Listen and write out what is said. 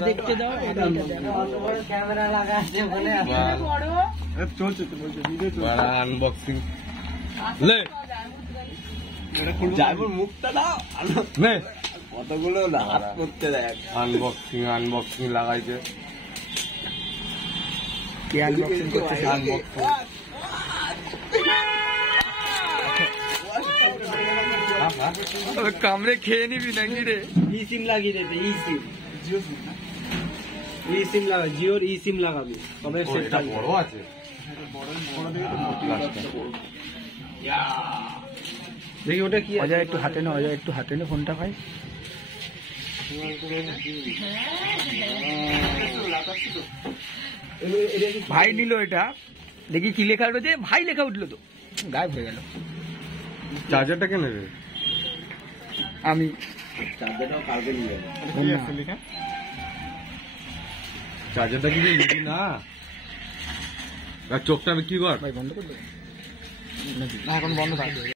দেখতে দাও, ক্যামেরা লাগা আছে বলে চলছে তো বলছে আনবক্সিং লে যাইবর মুখটা দাও নে কতগুলো হাত করতে দেখ আনবক্সিং লাগাইছে কি আনবক্সিং করছে আনবক্সিং কামড়ে খেয়ে নিবি নাকি রে ই সিম লাগিয়ে দে ই সিম জিও সিম ই সিম লাগা জিওর ই সিম লাগাবি তবে সেটা বড় আছে দেখি ওটা কি অজয় একটু হাতে নে অজয় একটু হাতে নে ফোনটা ভাই ভাই নিল এটা দেখি কি লেখা উঠেছে ভাই লেখা উঠলো তো গায়েব হয়ে গেল চার্জারটা কেন রে আমি চার্জারটাও কালকে নিয়ে যাবো চার্জারটা কি নিবি না চোখটা বিক্রি কর ভাই বন্ধ করে দেবো না এখন বন্ধ থাকবে